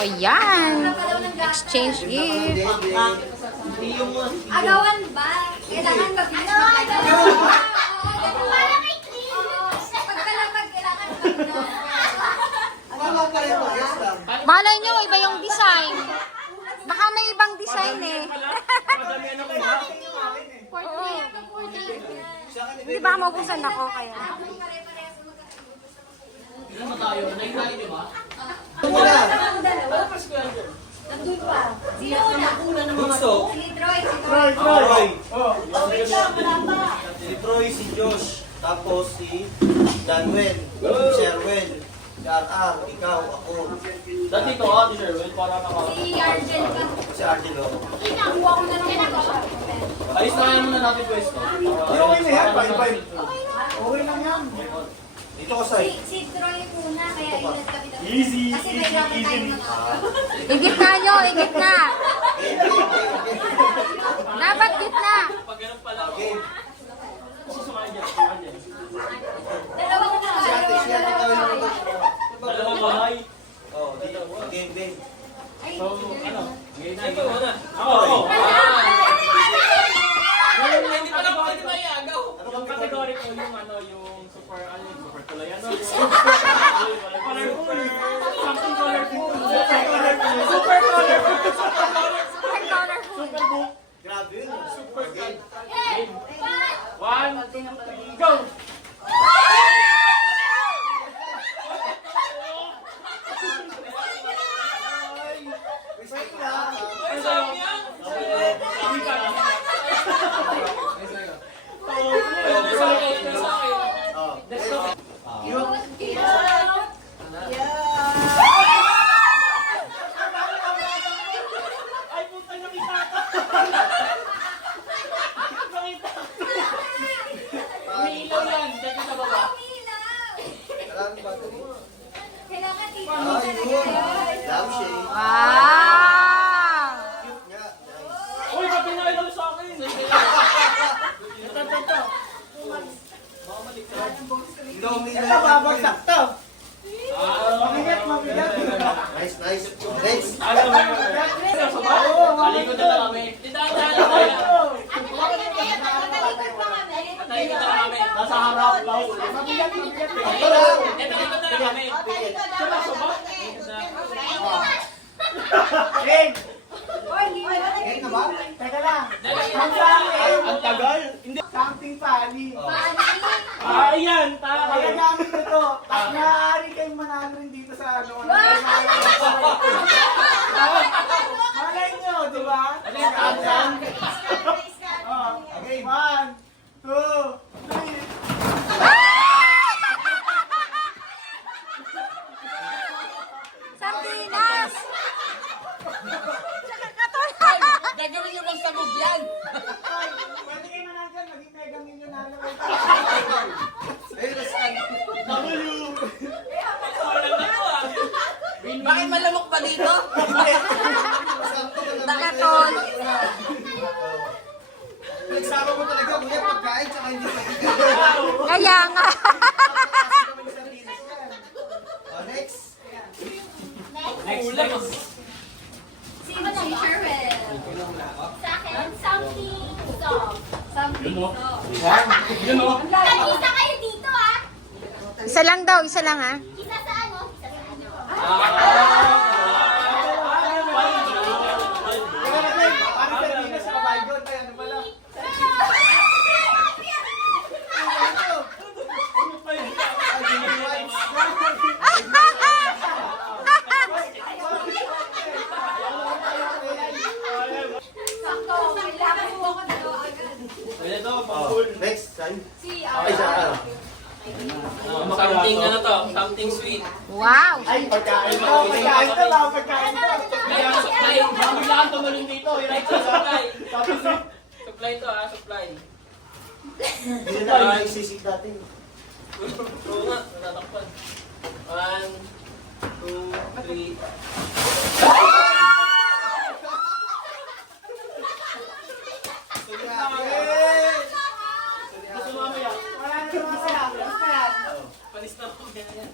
So, yan. Exchange gift. Agawan ba? Kailangan ba? Parang may pagkalapag kailangan ba? Malay nyo, iba yung design. Baka may ibang design eh. Oo. Hindi ba maubusan ako kaya? Nandun pa. Sino una? Gusto? Si Troy. Troy. Si Troy, si Josh, tapos si Danwell, si Sherwell, si RR, ikaw, ako. Dati ito ha, Sir Will, para naka... Si Argel ka. Si Angelo. Nakuha ko na lang muna siya. Ayos na yan muna natin pwesto. Okay na yan, bye-bye. Okay lang yan. Dito ko sa'yo. Si Troy muna, kaya ingat kami daw. Easy, Kasi may dapat tayo ng Igitna nyo, igitna. Dapat gitna. Pag ganun pala, Okay. susumahin dyan, susumahin dyan. Dalawang na. Si ate kawin mo. Dalawang bahay. Oh, dito. Game, game. So, ano? Ito, una. Ako. Hindi pa lang pwede maiagaw. Yung category ko, yung ano, yung super, ano, yung super tuloy, ano, yung colorful, something colorful, super colorful, super colorful, Super colorful. super book, Grabe yun. super game. Game. 1, 2, 3, go! Respect lang. Ay, sayang yan! Kami ka na. Oh. Ay, puta, nakita ka! Nakita ka! May ilaw yan, check mo sa baba. Kailangan ba ito? Kailangan dito. Ah, yun. Love shade. Wow! Cute nga. Nice. Uy, pati na ilaw sa akin! Ito. Hindi ako may babagsak to. Nice, nice. Next. Ano ba yun? Alikod na lang kami. Daan tayo. Talikod na lang kami. Nasa harap lang. Ito lang. Talikod na lang kami. Game na ba? Ang tagal. Something funny. Ah, yan. Magagamit ko to. At maaari kayong manalo rin dito sa ano. Malay nyo, di ba? Ano yung tansan? Okay, 1, 2, 3. Sardinas! Gagawin niyo bang sabog yan? Pwede kayo manalo dyan, maging mega milyonaryo. Eh, let's go. Bakit malamok pa dito? Sakto ka lang. Nakatol. Nagsama mo talaga, kuya, pagkain, tsaka hindi pagkain. Kaya nga. Oh, next. Next. Sino si Sherwell? Sa akin, something soft. Something soft. Yun o. Nag-isa kayo dito ah. Isa lang daw, isa lang ha. Isa sa ano? Isa sa ano? Parang Sardinas sa kabaygon. Kaya ano pala? Sakto. Kailangan mo ako dalawa agad. Ito, Oh, next. Saan? Si Okay, siya. something ano to, something sweet. Wow! Ay, pagkain to. Pagkain to ba? Pagkain to. Kaya supply, biglaan tumalong dito. Right sa supply. Supply to ha, supply. Hindi na nagsisig natin. Oo nga, natatakpan. 1, 2, 3. Gusto mamaya. Wala na naman sila. Basta yan. Panis na ako. Kaya yan.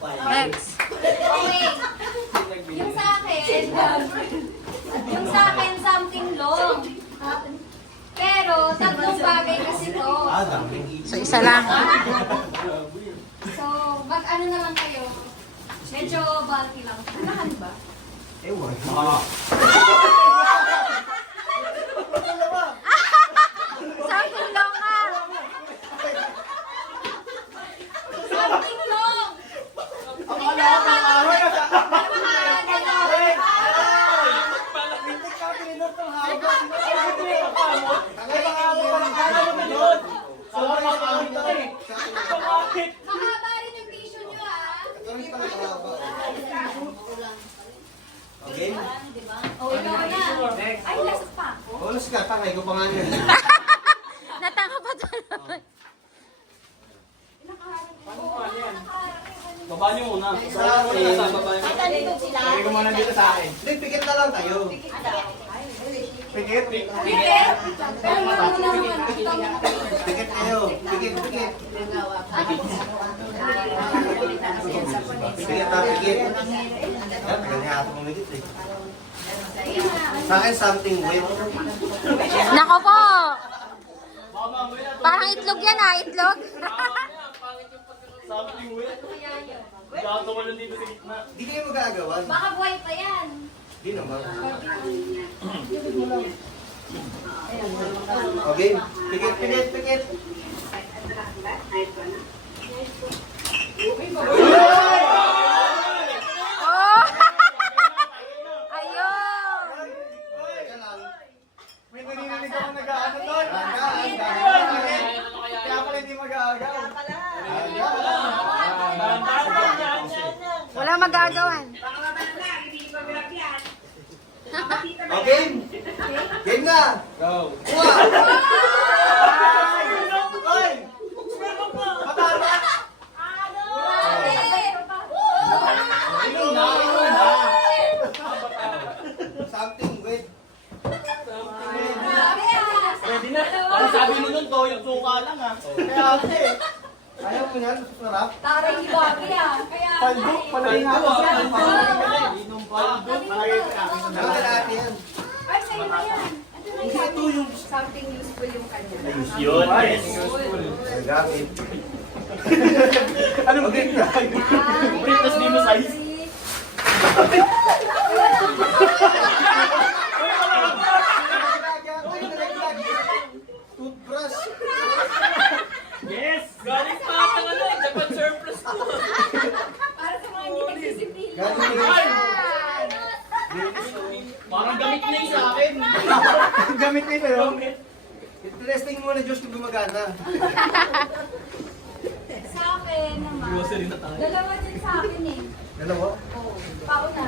Next. Okay. Yung sa akin, something long. Pero, tatlong bagay kasi to. Daming ito. So, isa lang. So, ano na lang kayo? Medyo bulky lang. Anahan ba? Ewan. Something long nga. Something long! Akala ko pang araw na sa... Pintik ka, pinot ng haba. Takay mga ako parang kala mo pinot. Sobrang makakita eh. Mahaba rin yung tissue nyo, ah. Okay? Oh, ikaw na. Ay, last pa ako. Oh, sige, tangay ko pa nga yun. Natanga pa doon. Baba niyo muna. Sa akin. Lagay ko muna dito sa akin. Hindi, pikit na lang tayo. Pikit. Pero wala mo naman. Ikaw na. Pikit kayo. Pikit. Pikit na, pikit. Yan, ganyan ako mamigit eh. Sa akin, something wet. Nako po. Baka mamaya. Parang itlog yan ah, itlog. Something weird. Gato ko lang dito sa gitna. Hindi kayo magagawan. Baka buhay pa yan. Hindi naman. Okay, pikit. Oh! Ayun! May narinig ako nag-ano doon. Kaya pala hindi mag-aagaw. Wala magagawan. Okay? Game na! Go. Kuha! Ay! Matara! Something wet. Pwede na. Ang sabi mo nun, to, yung suka lang ah. Kaya ate, Ayaw mo yan? Sarap? Taray ibagi ah. Kaya palbok, palagay nga ako. Inom pa. Palagay sa akin. Nakakala natin yan. Ay, sa'yo na yan. Ito na yung something useful yung kanya. Yun. Yes. Nagamit. Anong game na? Britas di mo size. Toothbrush. Yes! Galing pa ata ano, Japan surplus to. Para sa mga hindi nagsisipil. Galing na yun. Parang gamit na yun sa akin. Gamit nito yun. Testing mo na Diyos kung gumagana. Sa akin naman. Grocery na tayo. Dalawa din sa akin eh. Dalawa? Oo. Pauna.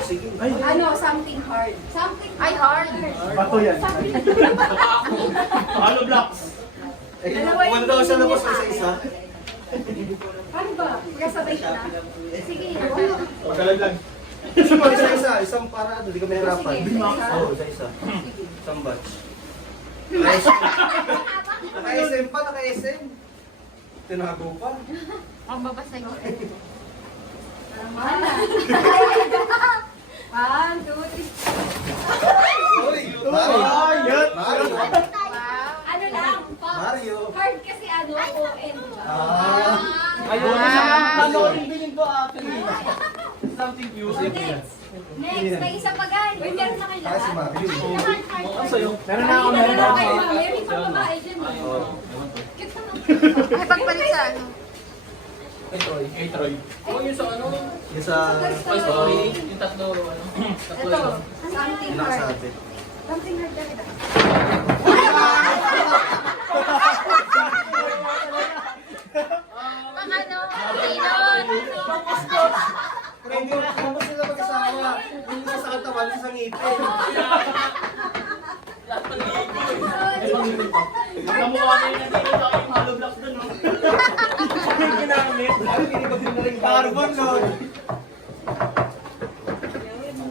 Sige. Ano, something hard. Something hard. Bato yan. Halo blocks. One daw siya labas sa isa. Ano ba? Kasabay ka na? Sige. Pagkalaglag. Isa. Isang para ano, di ka mahirapan. Sige, isa. Oo, isa. Isang batch. Naka-SM pa, naka-SM. Tinago pa. Ang babasay ko. Mana? 1, 2, 3. Uy! Mario! Mario! Ano lang? Mario! Hard kasi ano, O-N. Ah! Ayun na sa panoorin bilhin ko ate. Something useful. Next, may isa pa guys. Uy, meron na kayo Ah, si lahat? Mario. Ano sa'yo? Meron na ako, meron na ako. Meron pa babae dyan. Cute naman. Ay, pagpalit sa ano. Hey, Troy. Oh, yung sa ano? Yung sa... Toy Story. Yung tatlo, ano? Tatlo Ito, yun. something Yung hard. nakasabi. Something hard talaga. Ang ano, inon. Pero hindi mo sila mag-asawa. Yung isa sa katawan, isa sa ngipin. Lahat ng ligo. Magkamukha na yung nandito sa aking hollow blocks dun, no? Yung ginamit. Ay, pinibag mo na rin Carbon, no?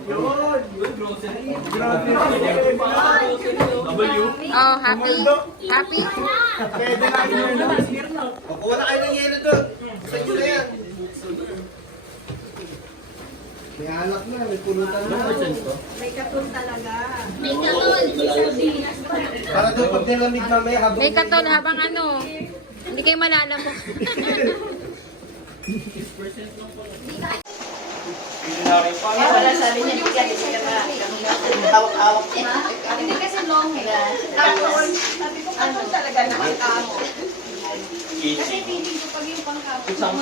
Yun. Grocery. Grocery. W. Oh, happy? Happy? Pwede na yun. Kukuha na kayo ng yelo doon. Sa inyo na yan. May anak na, may pulutan na. May katon talaga. Para doon, pag nilamig mamaya habang... May katol habang ano. Hindi kayo malala mo. Hawak-hawak. Hindi kasi long hair. Tapos, sabi ko, ano talaga nakakamo. Kasi feeling ko pag yung pangkapot, Saan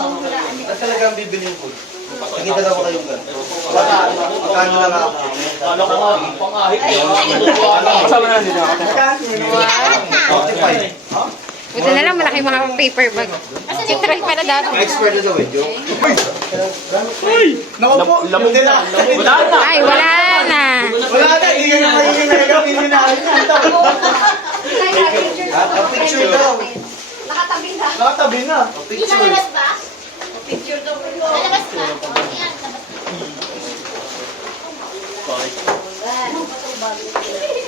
talaga ang bibilin ko? Nakikita daw ko kayong gano'n. Magkano lang ako? Ano ko nga, pangahit yun. Kasama na nila ako. 45. Buti na lang malaki mga paper bag. Si Try pala daw. Expert na daw eh, Joe. Naku po, yung nila. Wala na. Ay, wala na. Wala na, hindi na kayo na hindi na Ang picture daw. nakatabi na. Nakatabi na. Ang picture. Picture daw ko.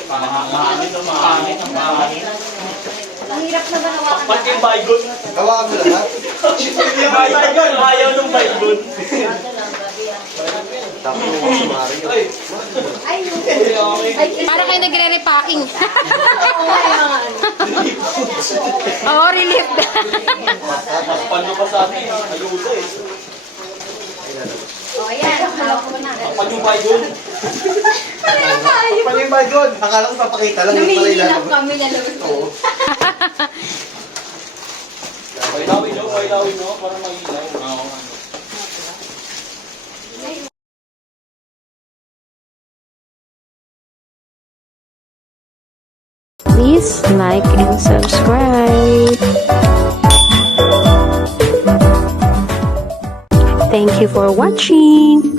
Pangahit na mahangit ang mahangit. Ang hirap naman hawakan. Pati yung baygon. Hawakan mo lahat. Yung baygon, ayaw ng baygon. Tapos si Mario. Ay, yung... Para kayo nagre-repacking. Oo, ay mga ano. Oo, relief na. Mas pano pa sa atin. Ayuda eh. O, ayan. Hawak ko na. Pag yung baygon. Pali yung baygon. Akala ko papakita lang yung pala Namihilap ilan. kami na loob. Oo. Pailawin no, para mag-ilaw. Oo. Please like and subscribe. Thank you for watching.